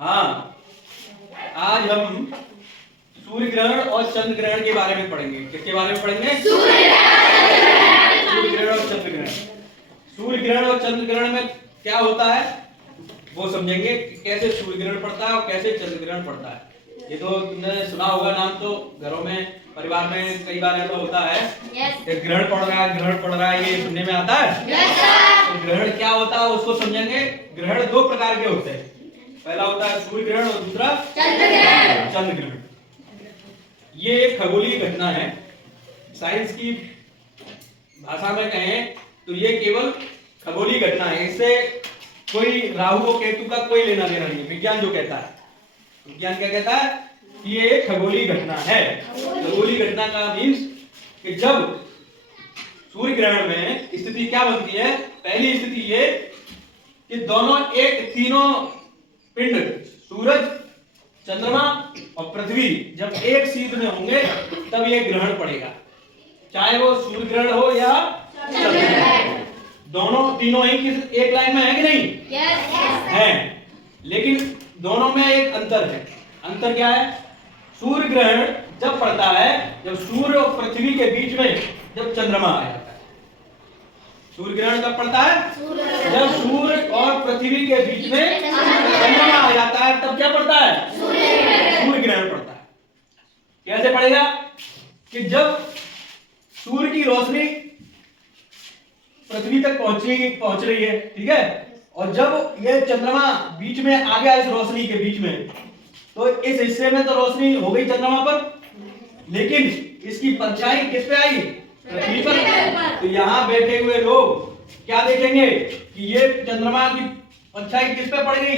हाँ, आज हम सूर्य ग्रहण और चंद्र ग्रहण के बारे में पढ़ेंगे। किसके बारे में पढ़ेंगे? सूर्य ग्रहण और चंद्र ग्रहण। सूर्य ग्रहण और चंद्र ग्रहण में क्या होता है वो समझेंगे कि कैसे सूर्य ग्रहण पड़ता है और कैसे चंद्र ग्रहण पड़ता है। ये तो तुमने सुना होगा नाम, तो घरों में परिवार में कई बार ऐसा होता है कि ग्रहण पड़ रहा है, ये सुनने में आता है। तो ग्रहण क्या होता है उसको समझेंगे। ग्रहण दो प्रकार के होते हैं, पहला होता है सूर्य ग्रहण और दूसरा चंद्र ग्रहण। ये एक खगोलीय घटना है। साइंस की भाषा में कहें तो ये केवल खगोलीय घटना है। इससे कोई राहु और केतु का कोई लेना देना नहीं। विज्ञान जो कहता है, विज्ञान क्या कहता है कि ये एक खगोलीय घटना है। खगोलीय घटना का मीन्स कि जब सूर्य ग्रहण में स्थिति क्या बनती है, पहली स्थिति ये कि दोनों तीनों पिंड सूरज, चंद्रमा और पृथ्वी जब एक सीध में होंगे तब ये ग्रहण पड़ेगा, चाहे वो सूर्य ग्रहण हो या चंद्र ग्रहण। दोनों तीनों ही किस एक लाइन में है कि नहीं? है, लेकिन दोनों में एक अंतर है। अंतर क्या है? सूर्य ग्रहण जब पड़ता है जब सूर्य और पृथ्वी के बीच में जब चंद्रमा आ जाता है। सूर्य ग्रहण कब पड़ता है? जब सूर्य और पृथ्वी के बीच में चंद्रमा आ जाता है तब क्या पड़ता है? सूर्य ग्रहण पड़ता है। कैसे पड़ेगा कि जब सूर्य की रोशनी पृथ्वी तक पहुंच रही है, ठीक है, और जब ये चंद्रमा बीच में आ गया इस रोशनी के बीच में, तो इस हिस्से में तो रोशनी हो गई चंद्रमा पर, लेकिन इसकी परछाई किस पे आई? पृथ्वी पर। तो यहाँ बैठे हुए लोग क्या देखेंगे कि ये चंद्रमा की परछाई किस पे पड़ गई?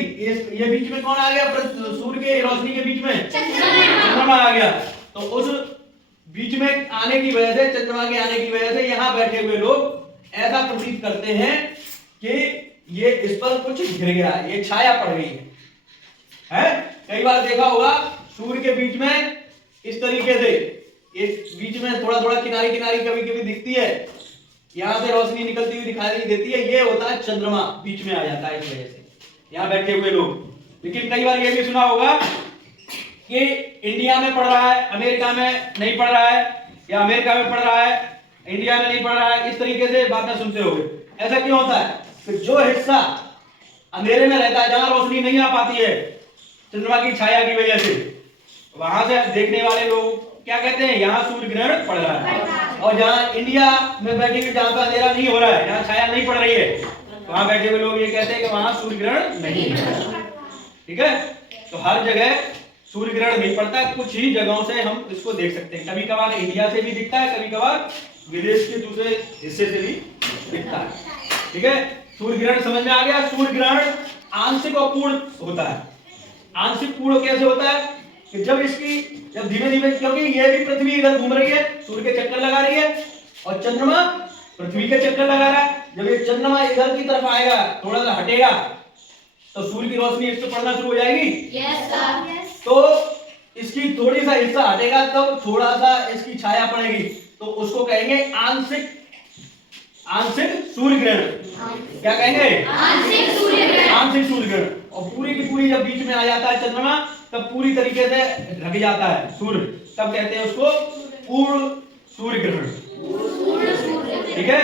ये बीच में कौन आ गया? सूर्य के रोशनी के बीच में चंद्रमा आ गया। तो उस बीच में आने की वजह से, चंद्रमा के आने की वजह से यहाँ बैठे हुए लोग ऐसा प्रतीत करते हैं कि ये इस पर कुछ गिर गया, ये छाया पड़ गई है? कई बार देखा होगा सूर्य के बीच में इस तरीके से, इस बीच में थोड़ा थोड़ा किनारी किनारी कभी कभी दिखती है, यहां से रोशनी निकलती हुई दिखाई देती है। ये होता है चंद्रमा बीच में आ जाता है, इस वजह से यहाँ बैठे हुए लोग। लेकिन कई बार ये भी सुना होगा कि इंडिया में पड़ रहा है, अमेरिका में नहीं पड़ रहा है, या अमेरिका में पड़ रहा है, इंडिया में नहीं पड़ रहा है। इस तरीके से बातें सुनते होंगे। ऐसा क्यों होता है? कि जो हिस्सा अंधेरे में रहता है, जहां रोशनी नहीं आ पाती है चंद्रमा की छाया की वजह से, वहां से देखने वाले लोग क्या कहते हैं? यहाँ सूर्य ग्रहण पड़ रहा है। और जहां इंडिया में बैठे हुए, जहां पर अंधेरा नहीं हो रहा है, जहां छाया नहीं पड़ रही है, वहां बैठे हुए लोग ये कहते हैं कि वहां सूर्य ग्रहण नहीं है। ठीक है, तो हर जगह सूर्य ग्रहण नहीं पड़ता। कुछ ही जगहों से हम इसको देख सकते हैं। कभी कभार इंडिया से भी दिखता है, कभी कभार विदेश के दूसरे हिस्से से भी दिखता है। ठीक है, सूर्य ग्रहण समझ में आ गया। सूर्य ग्रहण आंशिक और पूर्ण होता है। आंशिक पूर्ण कैसे होता है कि जब धीमे धीमे, क्योंकि ये भी पृथ्वी इधर घूम रही है, सूर्य के चक्कर लगा रही है, और चंद्रमा पृथ्वी के चक्कर लगा रहा है। जब ये चंद्रमा इधर की तरफ आएगा, थोड़ा सा हटेगा, तो सूर्य की रोशनी इस पर पड़ना शुरू हो जाएगी। तो इसकी थोड़ी सा हिस्सा हटेगा तब थोड़ा सा इसकी छाया पड़ेगी, तो उसको कहेंगे आंशिक सूर्य ग्रहण। क्या कहेंगे? आंशिक सूर्य ग्रहण। और पूरी की पूरी जब बीच में आ जाता है चंद्रमा, तब पूरी तरीके से ढक जाता है सूर्य, तब कहते हैं उसको पूर्ण सूर्य ग्रहण। ठीक है,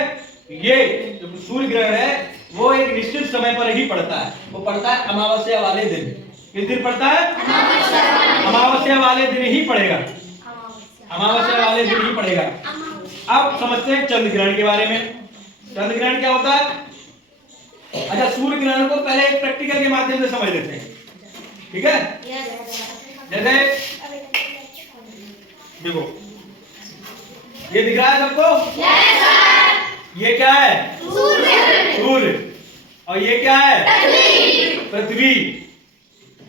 ये जो सूर्य ग्रहण है वो एक निश्चित समय पर ही पड़ता है। वो पड़ता है अमावस्या वाले दिन। किस दिन पड़ता है? अमावस्या वाले दिन ही पड़ेगा। अमावस्या वाले दिन ही पड़ेगा। अब समझते हैं चंद्र ग्रहण के बारे में। चंद्र ग्रहण क्या होता है? अच्छा, सूर्य ग्रहण को पहले एक प्रैक्टिकल के माध्यम से समझ लेते हैं। ठीक है, जैसे देखो, ये दिख रहा है सबको? ये क्या है? सूर्य। और ये क्या है? पृथ्वी।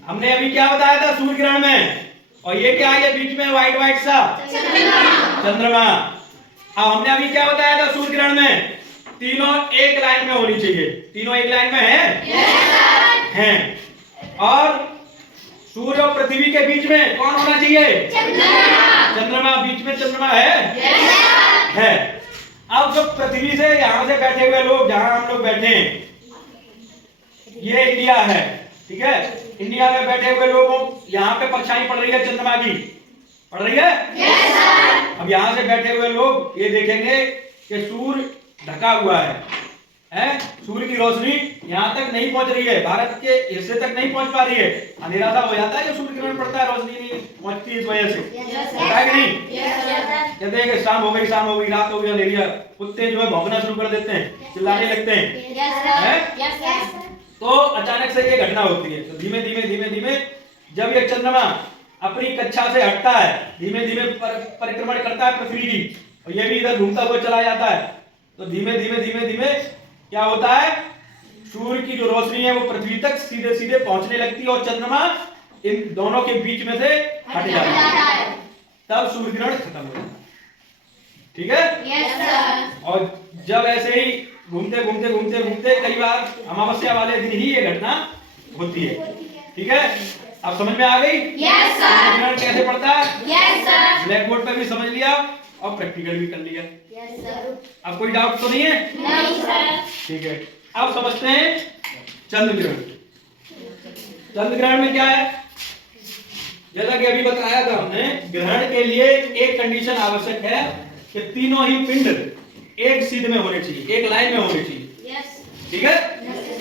हमने अभी क्या बताया था सूर्य ग्रहण में? और ये क्या है? ये बीच में व्हाइट सा चंद्रमा। अब हमने अभी क्या बताया था सूर्य ग्रहण में? तीनों एक लाइन में होनी चाहिए। तीनों एक लाइन में हैं। और सूर्य और पृथ्वी के बीच में कौन होना चाहिए? चंद्रमा। बीच में चंद्रमा है। अब जो पृथ्वी से यहां से बैठे हुए लोग, जहां हम लोग बैठे हैं, ये इंडिया है। ठीक है, इंडिया में बैठे हुए लोगों यहाँ पे परछाई पड़ रही है चंद्रमा की, पड़ रही है। Yes sir. अब यहाँ से बैठे हुए लोग ये देखेंगे कि सूर्य ढका हुआ है, सूर्य की रोशनी यहाँ तक नहीं पहुंच रही है, भारत के हिस्से तक नहीं पहुंच पा रही है, अंधेरा सा हो जाता है जब सूर्य किरण पड़ता है, रोशनी नहीं पहुंचती इस वजह से, है कि नहीं। कहते हैं कि शाम हो गई रात हो गई, अंधेरिया, कुत्ते जो है भौंकना शुरू कर देते हैं, चिल्लाने लगते हैं। तो अचानक से ये घटना होती है। तो धीमे धीमे जब ये चंद्रमा अपनी कक्षा से हटता है, धीमे धीमे परिक्रमण करता है पृथ्वी की, और ये भी इधर घूमता हुआ चला जाता है, तो धीमे धीमे क्या होता है, सूर्य की जो रोशनी है वो पृथ्वी तक सीधे सीधे पहुंचने लगती है और चंद्रमा इन दोनों के बीच में से हट जाता है, तब सूर्य ग्रहण खत्म हो जाता है। ठीक है। Yes sir. और जब ऐसे ही घूमते कई बार अमावस्या वाले दिन ही ये घटना होती है। ठीक है, अब समझ में आ गई। Yes sir. ग्रहण कैसे पड़ता है। Yes sir. ब्लैक बोर्ड पे भी समझ लिया और प्रैक्टिकल भी कर लिया। Yes sir. अब कोई डाउट तो नहीं है। नहीं सर। ठीक है, अब समझते हैं चंद्र ग्रहण। चंद्र ग्रहण में क्या है, जैसा कि अभी बताया था हमने, ग्रहण के लिए एक कंडीशन आवश्यक है कि तीनों ही पिंड एक सीध में होने चाहिए, एक लाइन में होने चाहिए। यस। ठीक है,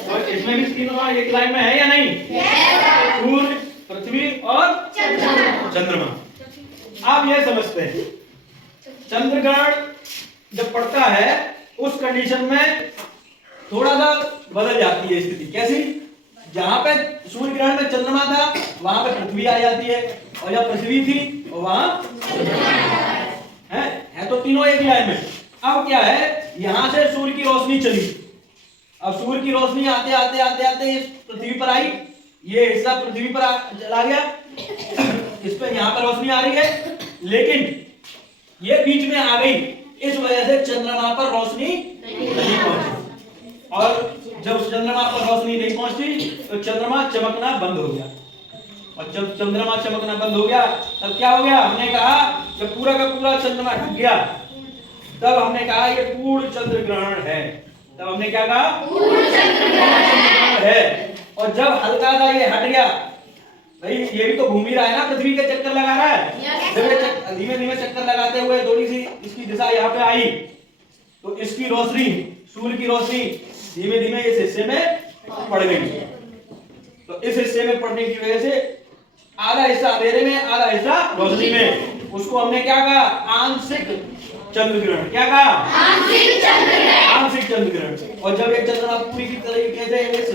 और इसमें भी तीनों एक लाइन में है या नहीं। यस। सूर्य, पृथ्वी और चंद्रमा। आप ये समझते हैं चंद्र ग्रहण जब पड़ता है उस कंडीशन में थोड़ा सा बदल जाती है स्थिति। कैसी, जहां पे सूर्य ग्रहण में चंद्रमा था वहां पे पृथ्वी आ जाती है, और जब पृथ्वी थी और वहां है तो तीनों एक लाइन में। अब क्या है, यहां से सूर्य की रोशनी चली, अब सूर्य की रोशनी आते आते इस पृथ्वी पर आई, ये हिस्सा पृथ्वी पर चला गया, इस पे यहाँ पर रोशनी आ रही है, लेकिन ये बीच में आ गई, इस वजह से चंद्रमा पर रोशनी नहीं पहुंची, और जब चंद्रमा पर रोशनी नहीं पहुंची तो चंद्रमा चमकना बंद हो गया, और जब चंद्रमा चमकना बंद हो गया तब क्या हो गया, हमने कहा जब पूरा का पूरा चंद्रमा ढक गया तब हमने कहा ये पूर्ण चंद्र ग्रहण है। तब हमने क्या कहा, पूर्ण चंद्र ग्रहण है। और जब हल्का सा ये हट गया, भाई ये भी तो घूम ही रहा है ना, पृथ्वी के चक्कर लगा रहा है, जब धीमे धीमे चक्कर लगाते हुए थोड़ी सी इसकी दिशा यहाँ पे आई तो इसकी रोशनी, सूर्य की रोशनी धीमे धीमे इस हिस्से में पड़ गई। तो इस हिस्से में पड़ने की वजह से आधा हिस्सा अंधेरे में, आधा हिस्सा रोशनी में, उसको हमने क्या कहा, आंशिक चंद्र ग्रहण। क्या कहा, आंशिक चंद्र ग्रहण। आंशिक चंद्र ग्रहण। और जब ये चंद्रमा पूरी की तरीके से इस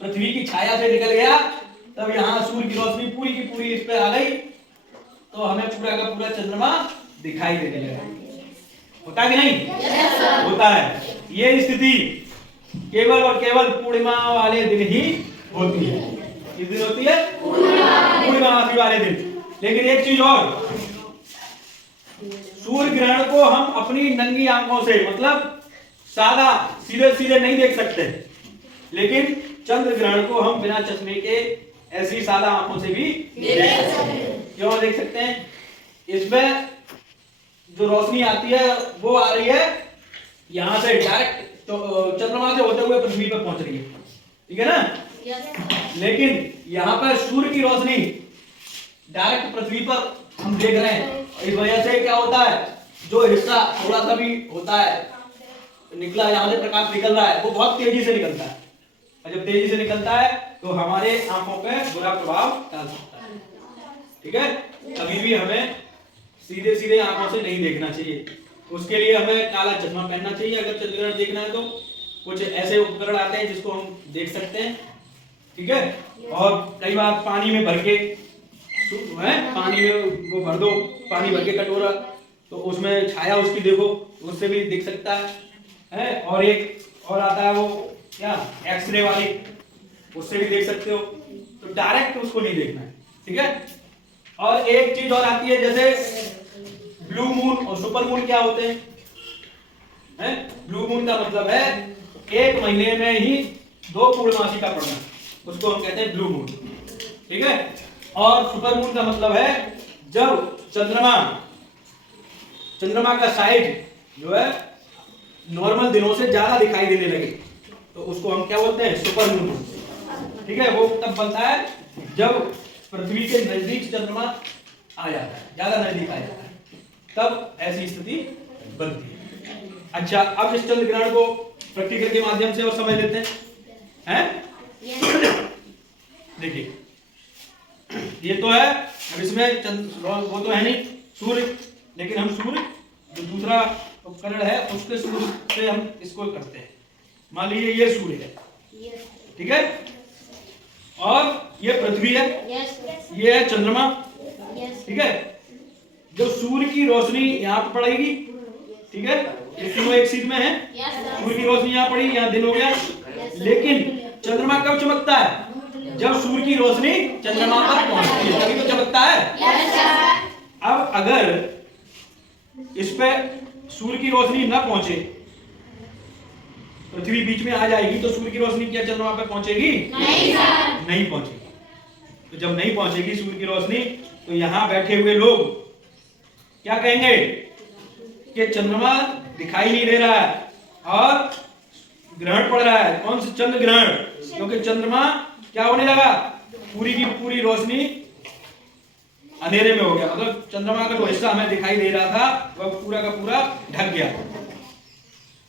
पृथ्वी की छाया से निकल गया तब यहाँ सूर्य की रोशनी पूरी की पूरी इस पे आ गई, तो हमें पूरा का पूरा चंद्रमा दिखाई देने लगा। होता कि नहीं। yes, होता है। ये स्थिति केवल और केवल पूर्णिमा वाले दिन ही होती है। किस दिन होती है, पूर्णिमासी वाले दिन। लेकिन एक चीज और, सूर्य ग्रहण को हम अपनी नंगी आंखों से, मतलब सादा सीधे सीधे नहीं देख सकते, लेकिन चंद्र ग्रहण को हम बिना चश्मे के ऐसी सादा आंखों से भी देख सकते हैं। क्यों देख सकते हैं, इसमें जो रोशनी आती है वो आ रही है यहां से डायरेक्ट, तो चंद्रमा से होते हुए पृथ्वी पर पहुंच रही है, ठीक है ना। लेकिन यहाँ पर सूर्य की रोशनी डायरेक्ट पृथ्वी पर हम देख रहे हैं, इस वजह से क्या होता है, जो हिस्सा थोड़ा सा भी होता है निकला, यहाँ से प्रकाश निकल रहा है, वो बहुत तेजी से निकलता है, और जब तेजी से निकलता है तो हमारे आंखों पे बुरा प्रभाव डाल सकता है। ठीक है, कभी भी हमें सीधे सीधे आंखों से नहीं देखना चाहिए, उसके लिए हमें काला चश्मा पहनना चाहिए। अगर चंद्र ग्रहण देखना है तो कुछ ऐसे उपकरण आते हैं जिसको हम देख सकते हैं। ठीक है, और कई बार पानी में भर के, पानी में वो भर दो, पानी भर के कटोरा, तो उसमें छाया उसकी देखो, उससे भी दिख सकता है। और एक और आता है वो क्या, एक्सरे वाली, उससे भी देख सकते हो, तो डायरेक्ट उसको नहीं देखना है। ठीक है, और एक चीज और आती है, जैसे ब्लू मून और सुपर मून क्या होते हैं। ब्लू मून का मतलब है एक महीने में ही 2 पूर्णमासी का पड़ना, उसको हम कहते हैं ब्लू मून। ठीक है, और सुपर मून का मतलब है जब चंद्रमा का साइड जो है नॉर्मल दिनों से ज्यादा दिखाई देने लगे, तो उसको हम क्या बोलते हैं, सुपर मून। ठीक है, वो तब बनता है जब पृथ्वी के नजदीक चंद्रमा आ जाता है, ज्यादा नजदीक आ जाता है, तब ऐसी स्थिति बनती है। अच्छा, अब इस चंद्र ग्रहण को प्रैक्टिकल के माध्यम से और समझ लेते हैं। देखिए, ये तो है, अब इसमें चंद्र वो तो है नहीं सूर्य, लेकिन हम सूर्य जो दूसरा उपकरण है उसके सूर्य से हम इसको करते हैं। मान लीजिए ये सूर्य है, ठीक है, और ये पृथ्वी है, ये है चंद्रमा, ठीक है। जब सूर्य की रोशनी यहाँ पर पड़ेगी, ठीक है, ये तीनों एक सीध में है, सूर्य की रोशनी यहाँ पड़ी, यहाँ दिन हो गया, लेकिन चंद्रमा कब चमकता है? जब सूर्य की रोशनी चंद्रमा पर पहुंचती है तभी तो चमकता है। अब अगर इस पे सूर्य की रोशनी न पहुंचे, पृथ्वी बीच में आ जाएगी, तो सूर्य की रोशनी क्या चंद्रमा पे पहुंचेगी? नहीं पहुंचेगी। तो जब नहीं पहुंचेगी सूर्य की रोशनी, तो यहां बैठे हुए लोग क्या कहेंगे कि चंद्रमा दिखाई नहीं दे रहा है और ग्रहण पड़ रहा है। कौन सा? चंद्र ग्रहण। क्योंकि चंद्रमा क्या होने लगा, पूरी की पूरी रोशनी अंधेरे में हो गया, मतलब चंद्रमा का जो हिस्सा हमें दिखाई दे रहा था वह पूरा का पूरा ढक गया।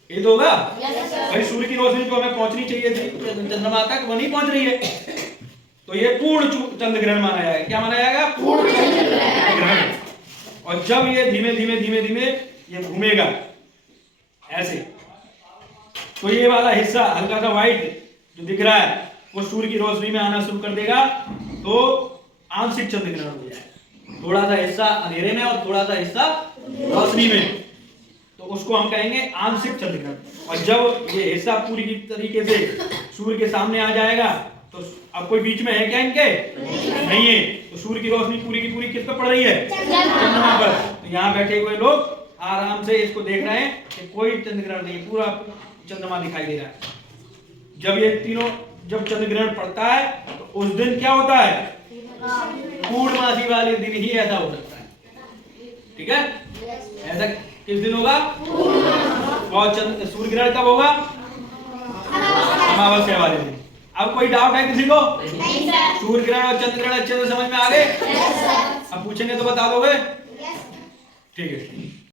ये तो होगा भाई, सूर्य की रोशनी जो हमें पहुंचनी चाहिए थी चंद्रमा तक, वो नहीं पहुंच रही है, तो ये पूर्ण चंद्र ग्रहण माना जाएगा। क्या माना जाएगा? पूर्ण चंद्र ग्रहण। और जब ये धीमे धीमे धीमे धीमे ये घूमेगा ऐसे, तो ये वाला हिस्सा हल्का सा व्हाइट जो दिख रहा है वो सूर्य की रोशनी में आना शुरू कर देगा, तो आंशिक चंद्र ग्रहण हो जाएगा। थोड़ा सा हिस्सा अंधेरे में और थोड़ा सा हिस्सा रोशनी में, तो उसको हम कहेंगे आंशिक चंद्र ग्रहण। और जब ये हिस्सा पूरी की तरीके से सूर्य के सामने आ जाएगा, तो अब कोई बीच में है क्या इनके? नहीं है। तो सूर्य की रोशनी पूरी की पूरी किस पर पड़ रही है? चंद्रमा पर। तो यहाँ बैठे हुए लोग आराम से इसको देख रहे हैं कि कोई चंद्र ग्रहण नहीं, पूरा चंद्रमा दिखाई दे रहा है। जब ये तीनों, जब चंद्र ग्रहण पड़ता है तो उस दिन क्या होता है? पूर्णमासी वाले दिन ही ऐसा हो सकता है, ठीक है। ऐसा किस दिन होगा? और सूर्य ग्रहण कब होगा? अमावस्या वाले दिन। अब कोई डाउट है किसी को? सूर्य ग्रहण और चंद्र ग्रहण अच्छे से समझ में आ गए? अब पूछेंगे तो बता दोगे? ठीक है।